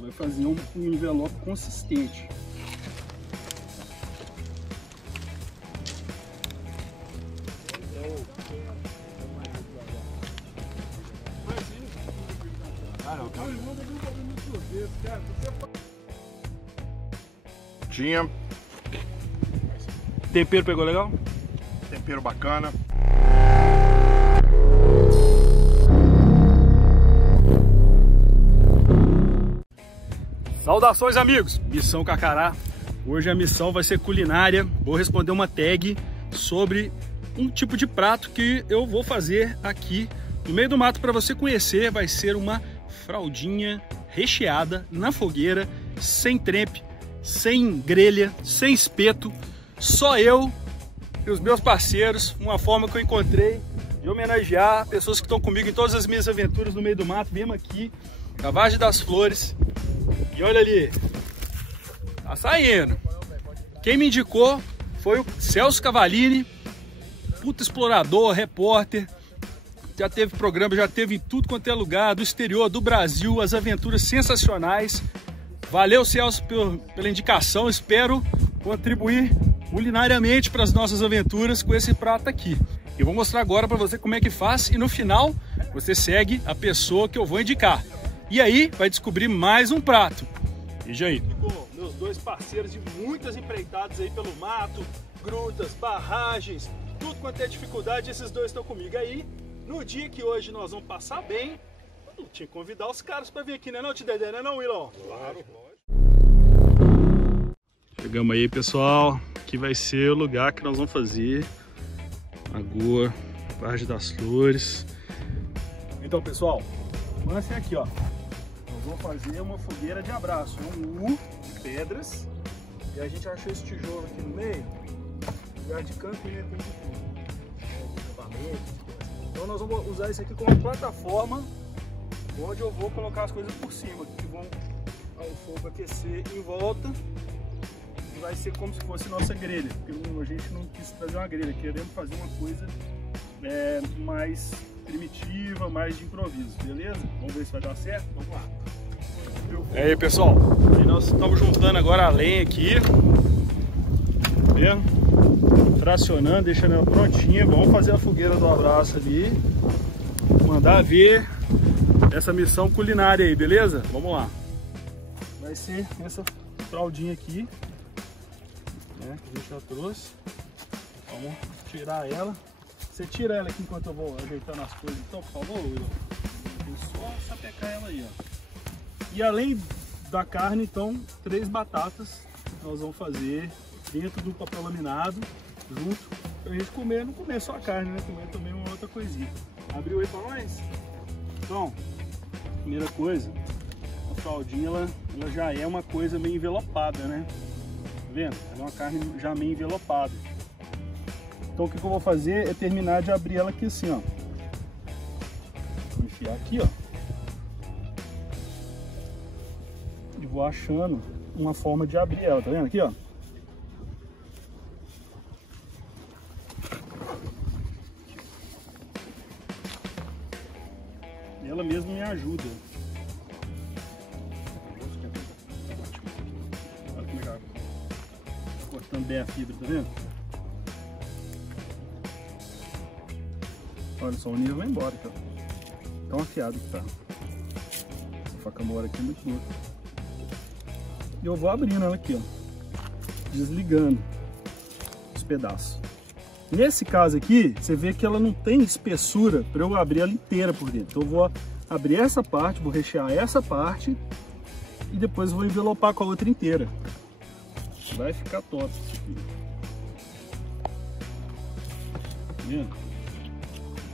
Vai fazer um envelope consistente. Tinha. Tempero pegou legal? Tempero bacana. Saudações, amigos! Missão Carcará. Hoje a missão vai ser culinária. Vou responder uma tag sobre um tipo de prato que eu vou fazer aqui no meio do mato para você conhecer. Vai ser uma fraldinha recheada na fogueira, sem trempe, sem grelha, sem espeto. Só eu e os meus parceiros. Uma forma que eu encontrei de homenagear pessoas que estão comigo em todas as minhas aventuras no meio do mato. Viemos aqui, a Vargem das Flores. E olha ali, tá saindo. Quem me indicou foi o Celso Cavallini, puta explorador, repórter. Já teve programa, já teve em tudo quanto é lugar, do exterior, do Brasil, as aventuras sensacionais. Valeu, Celso, pela indicação. Espero contribuir culinariamente para as nossas aventuras com esse prato aqui. Eu vou mostrar agora para você como é que faz e no final você segue a pessoa que eu vou indicar. E aí vai descobrir mais um prato. Veja aí. Com meus dois parceiros de muitas empreitadas aí pelo mato, grutas, barragens, tudo quanto é dificuldade, esses dois estão comigo aí. No dia que hoje nós vamos passar bem, eu tinha que convidar os caras para vir aqui, né não, Tidedé, né não, Willon? Claro. Chegamos aí, pessoal. Aqui vai ser o lugar que nós vamos fazer agora, Vargem das Flores. Então, pessoal, o lance é aqui, ó. Nós vamos fazer uma fogueira de abraço, um U de pedras. E a gente achou esse tijolo aqui no meio. Lugar de campinho tem de tudo. Então nós vamos usar isso aqui como uma plataforma onde eu vou colocar as coisas por cima, que vão ao fogo aquecer em volta. E vai ser como se fosse nossa grelha. Porque a gente não quis trazer uma grelha, queremos fazer uma coisa mais primitiva, mais de improviso, beleza? Vamos ver se vai dar certo? Vamos lá. E aí, pessoal, nós estamos juntando agora a lenha aqui, vendo? Fracionando, deixando ela prontinha. Vamos fazer a fogueira do abraço ali, mandar ver essa missão culinária aí, beleza? Vamos lá. Vai ser essa fraldinha aqui, né, que a gente já trouxe. Vamos tirar ela. Você tira ela aqui enquanto eu vou ajeitando as coisas, então, por favor, Will. Só sapecar ela aí, ó. E além da carne, então, 3 batatas nós vamos fazer dentro do papel laminado, junto, pra gente comer, não comer só a carne, né? Comer também uma outra coisinha. Abriu aí pra nós? Então, primeira coisa, a fraldinha, ela já é uma coisa meio envelopada, né? Tá vendo? Ela é uma carne já meio envelopada. Então o que eu vou fazer é terminar de abrir ela aqui assim, ó. Vou enfiar aqui, ó. E vou achando uma forma de abrir ela, tá vendo aqui, ó? E ela mesmo me ajuda. Olha como é que ela tá cortando bem a fibra, tá vendo? Olha só, o nível vai embora, cara. Tão afiado que tá. Essa faca mora aqui é muito boa. E eu vou abrindo ela aqui, ó. Desligando os pedaços. Nesse caso aqui, você vê que ela não tem espessura para eu abrir ela inteira por dentro. Então eu vou abrir essa parte, vou rechear essa parte e depois vou envelopar com a outra inteira. Vai ficar top isso aqui. Tá vendo?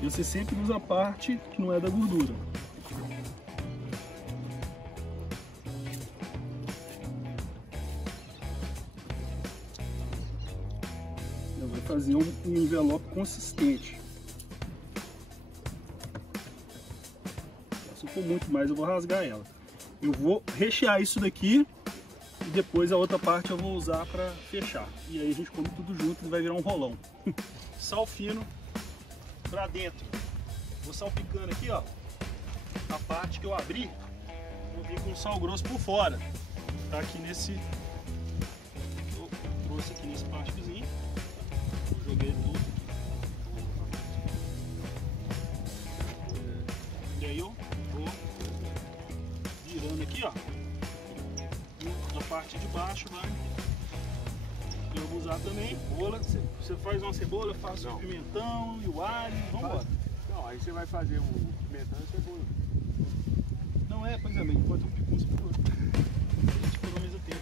E você sempre usa a parte que não é da gordura. Eu vou fazer um envelope consistente. Se for muito mais, eu vou rasgar ela. Eu vou rechear isso daqui e depois a outra parte eu vou usar para fechar. E aí a gente come tudo junto e vai virar um rolão. Sal fino pra dentro. Vou salpicando aqui, ó, a parte que eu abri vou vir com sal grosso por fora. Tá aqui nesse... Eu trouxe aqui nesse plásticozinho. Joguei tudo. E aí eu vou virando aqui, ó. Na parte de baixo, vai. Eu vou usar também cebola. Você faz uma cebola, eu faço o pimentão e o alho. Vambora. Não, aí você vai fazer o pimentão e a cebola. Não é, pois é, mas enquanto eu pico um cebola. A gente economiza tempo.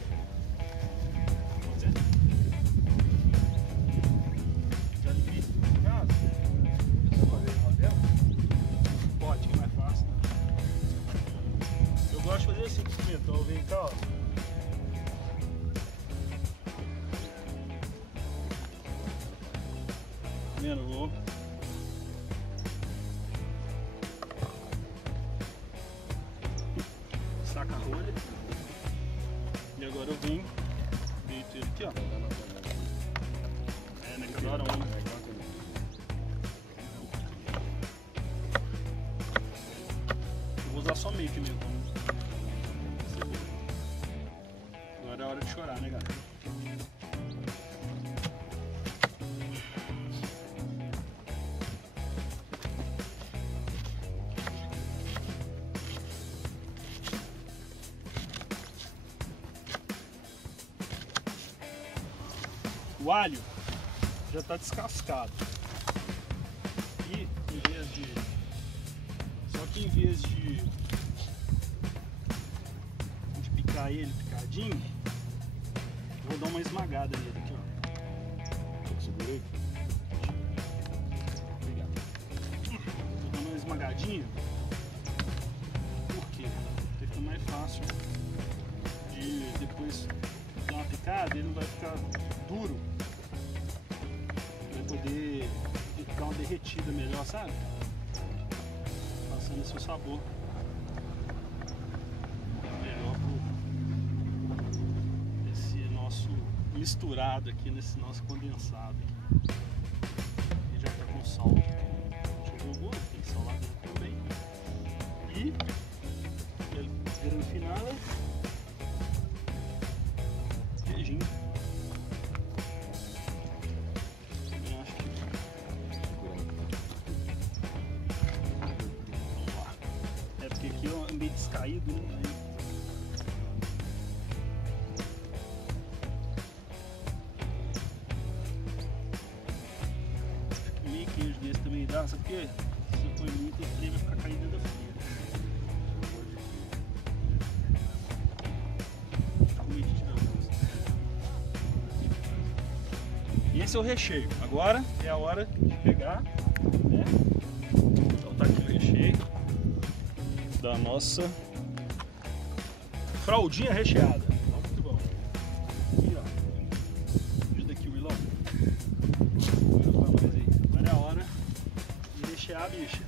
Pode ser? Já liguei em casa? Vai fazer rodel? Pode, que é mais fácil. Eu gosto de fazer assim com o pimentão. Vem cá, ó. Vou saca a rolha e agora eu venho deito ele aqui, ó. É, né, que adora onda. Eu vou usar só meio que mesmo. Agora é hora de chorar, né, galera? O alho já está descascado. E em vez de... Só que em vez de picar ele picadinho, eu vou dar uma esmagada nele aqui, ó. Segura aí. Obrigado. Vou dar uma esmagadinha. Por quê? Porque fica mais fácil de depois dar uma picada, ele não vai ficar duro. Vai poder dar uma derretida melhor, sabe? Passando esse sabor melhor pro esse nosso misturado aqui, nesse nosso condensado. Ele já tá com sal. Jogou, tem sal lá dentro também. E ele virando final é queijinho. Aqui é um ambiente descaído, né? Meio queijo desse também dá, sabe por quê? Se for muito, ele vai ficar caindo dentro da fria. E esse é o recheio. Agora é a hora de pegar, né? Então tá aqui o recheio da nossa fraldinha recheada. Muito bom. Aqui, ó. Ajuda aqui o Wilão. Agora é a hora de rechear a bicha.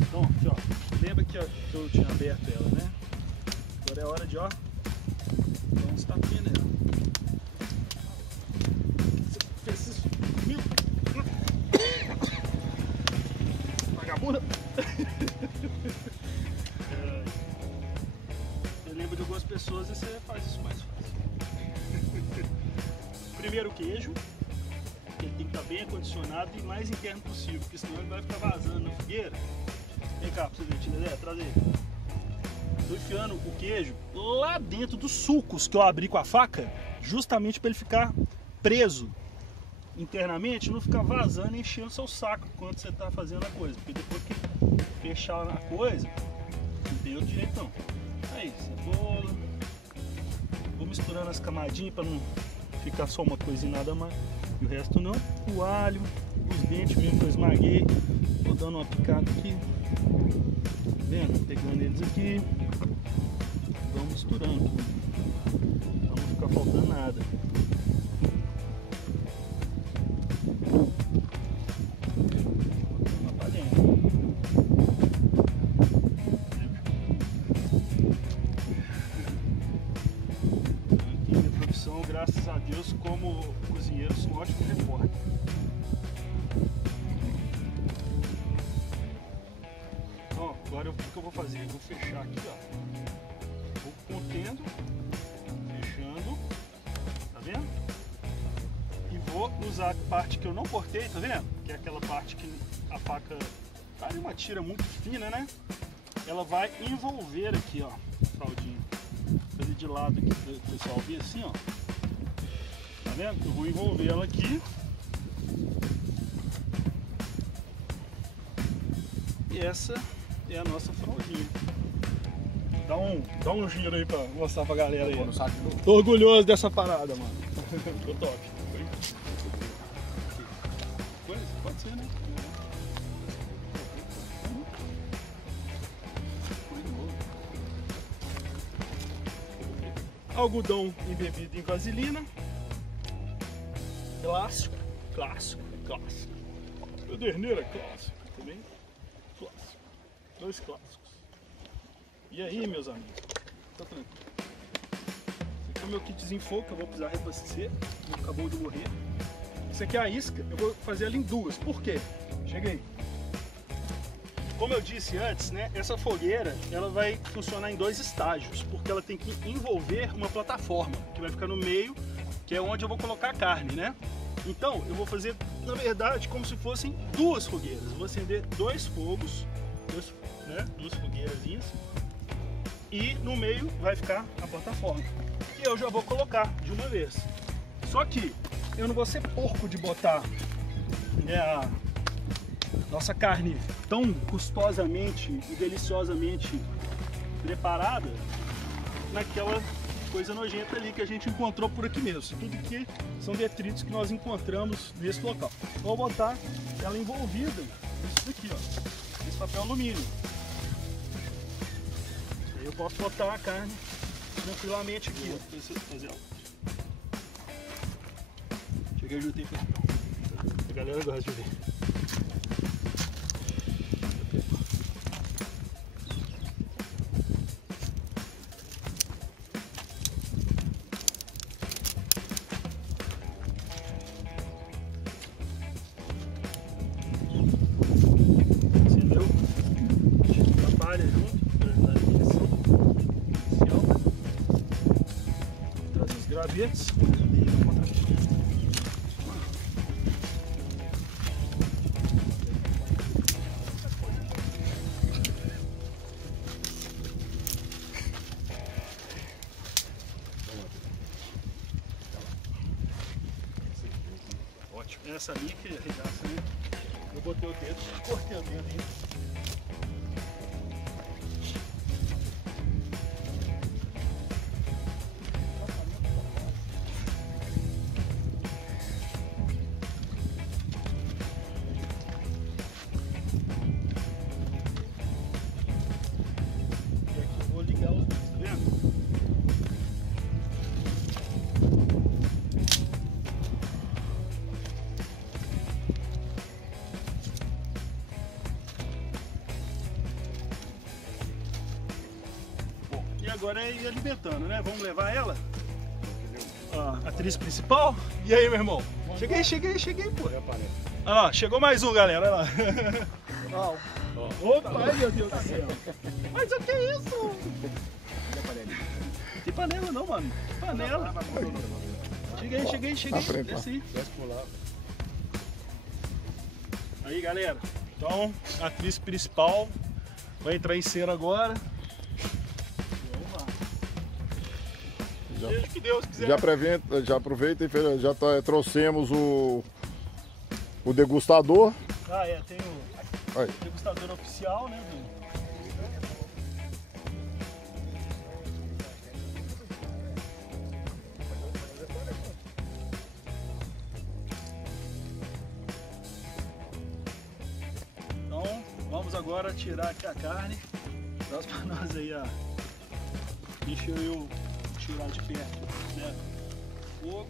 Então, aqui, ó. Lembra que eu tinha aberto ela, né? Agora é a hora de, ó, dar uns tapinhas nela. Eu lembro de algumas pessoas e você faz isso mais fácil. Primeiro o queijo, ele tem que estar bem acondicionado e mais interno possível, porque senão ele vai ficar vazando na fogueira. Vem cá pra você ver, Tinelé, traz aí. Estou enfiando o queijo lá dentro dos sucos que eu abri com a faca, justamente para ele ficar preso internamente, não ficar vazando e enchendo o seu saco quando você está fazendo a coisa, porque depois que fechar a coisa, não tem outro jeito não. Aí, cebola, vou misturando as camadinhas para não ficar só uma coisa e nada mais, e o resto não. O alho, os dentes mesmo que eu esmaguei, vou dando uma picada aqui, vendo? Pegando eles aqui, vamos misturando tudo, para não ficar faltando nada. Graças a Deus, como cozinheiro, sou um ótimo repórter. Agora o que eu vou fazer? Eu vou fechar aqui, ó. Vou contendo, fechando, tá vendo? E vou usar a parte que eu não cortei, tá vendo? Que é aquela parte que a faca faz uma tira muito fina, né? Ela vai envolver aqui, ó, a fraldinha. Vou fazer de lado aqui para o pessoal ver assim, ó. Tá vendo? Eu vou envolver ela aqui. E essa é a nossa fraldinha. Dá um giro aí pra mostrar pra galera aí. Tô orgulhoso dessa parada, mano. Tô top. Pode ser, né? Algodão embebido em vaselina. Clássico. Pederneira clássico também. Clássico. 2 clássicos. E aí, meus amigos? Tá tranquilo. Esse aqui é o meu kitzinho fogo que eu vou precisar reabastecer. Acabou de morrer. Isso aqui é a isca. Eu vou fazer ela em 2. Por quê? Cheguei. Como eu disse antes, né? Essa fogueira ela vai funcionar em 2 estágios, porque ela tem que envolver uma plataforma que vai ficar no meio, que é onde eu vou colocar a carne, né? Então eu vou fazer, na verdade, como se fossem 2 fogueiras. Eu vou acender 2 fogos, 2 fogueirazinhas, e no meio vai ficar a plataforma. E eu já vou colocar de uma vez. Só que eu não vou ser porco de botar, né, a nossa carne tão custosamente e deliciosamente preparada naquela coisa nojenta ali que a gente encontrou por aqui mesmo. Isso tudo que são detritos que nós encontramos nesse local. Vou botar ela envolvida nisso daqui, ó, nesse papel alumínio. Aí eu posso botar a carne tranquilamente aqui, ó, pra fazer ela. Cheguei, ajuntei com a galera gosta de ver. Gravetos. Ótimo. Essa ali que arregaça, né? Eu botei o dedo, cortei o dedo aí. Agora é ir alimentando, né? Vamos levar ela, a atriz principal. E aí, meu irmão? Cheguei, pô. Olha lá, chegou mais um, galera. Olha lá. Opa, ai, meu Deus do céu. Mas o que é isso? Tem panela não, mano. Panela. Cheguei. Desci. Aí, galera. Então, a atriz principal vai entrar em cena agora. Seja que Deus quiser. Já aproveita e já trouxemos o degustador. Ah, é, tem o degustador oficial, né? Então, vamos agora tirar aqui a carne. Traz pra nós aí a... Deixa eu tirar de perto, né? Fogo.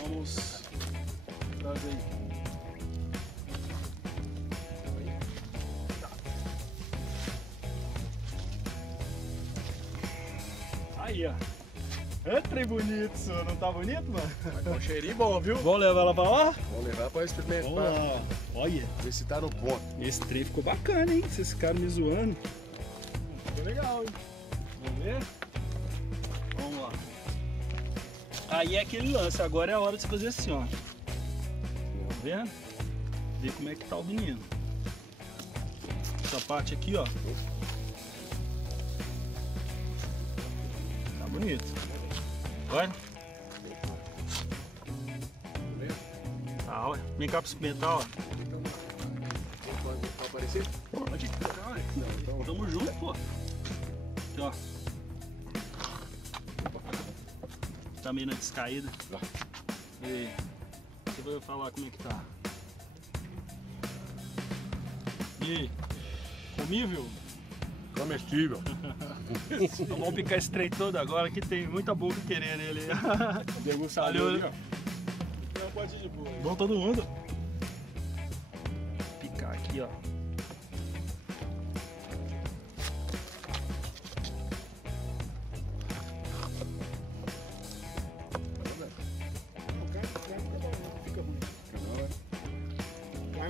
Vamos trazer aí. Tá. Aí, ó. É trem bonito, senhor. Não tá bonito, mano? Vai com um cheirinho bom, viu? Vamos levar ela pra lá? Vamos levar pra experimentar. Vamos lá. Olha, Ver se tá no ponto. esse trem ficou bacana, hein? Vocês ficaram me zoando. Ficou legal, hein? Vamos ver? Vamos lá. Aí é aquele lance. Agora é a hora de você fazer assim, ó. Tá vendo? Ver como é que tá o menino. Essa parte aqui, ó. Tá bonito. Olha. Tá, olha. Vem cá pra experimentar, ó. Vai aparecer? Pode ir. Tamo junto, pô. Aqui, ó. Tá meio na descaída. E aí? Você vai falar como é que tá. E aí? Comível? Comestível. Então vamos picar esse trem todo agora, que tem muita boca querendo ele. Degustador ali, Valeu. ó. Não pode ir de boa. Vamos todo mundo? Picar aqui, ó.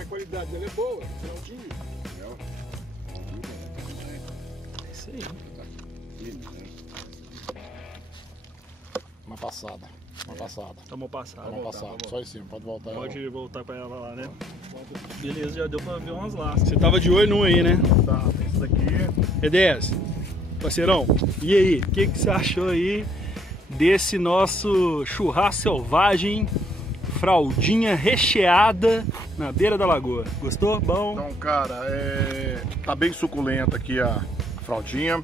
A qualidade dela é boa, Geraldinho. É isso aí. Uma passada. Uma passada. Tomou passada. Uma passada. Só em cima, pode voltar. Pode voltar pra ela lá, né? Beleza, já deu pra ver umas lascas. Você tava de olho num aí, né? Tá, tem isso daqui. E10, parceirão, e aí? O que você achou aí desse nosso churrasco selvagem, fraldinha recheada na beira da lagoa? Gostou? Bom? Então, cara, tá bem suculenta aqui a fraldinha.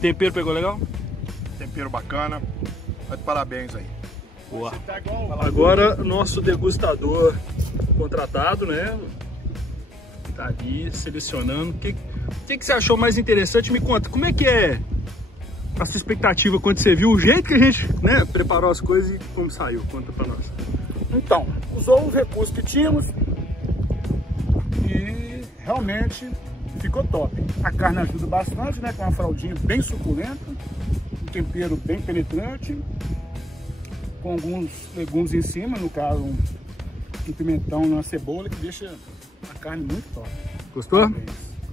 Tempero pegou legal? Tempero bacana. Tá de parabéns aí. Boa. Você tá igual Agora, nosso degustador contratado, né? Tá ali selecionando. O que você achou mais interessante? Me conta, como é que é a sua expectativa quando você viu o jeito que a gente, né, preparou as coisas e como saiu? Conta pra nós. Então, usou os recursos que tínhamos e realmente ficou top. A carne ajuda bastante, né? Com uma fraldinha bem suculenta, um tempero bem penetrante, com alguns legumes em cima, no caso um pimentão e uma cebola que deixa a carne muito top. Gostou?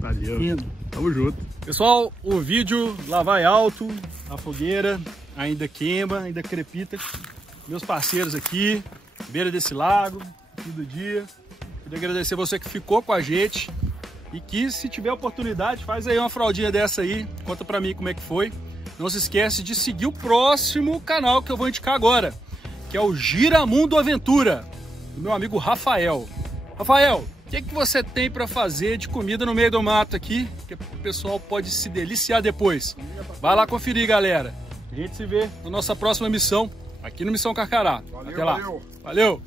Parabéns. Lindo. Tamo junto. Pessoal, o vídeo lá vai alto, a fogueira ainda queima, ainda crepita. Meus parceiros aqui, beira desse lago, fim do dia. Queria agradecer você que ficou com a gente e que, se tiver oportunidade, faz aí uma fraldinha dessa aí, conta pra mim como é que foi. Não se esquece de seguir o próximo canal que eu vou indicar agora, que é o Giramundo Aventura, do meu amigo Rafael. Rafael, o que você tem para fazer de comida no meio do mato aqui, que o pessoal pode se deliciar depois? Vai lá conferir, galera. A gente se vê na nossa próxima missão, aqui no Missão Carcará. Até lá. Valeu. Valeu.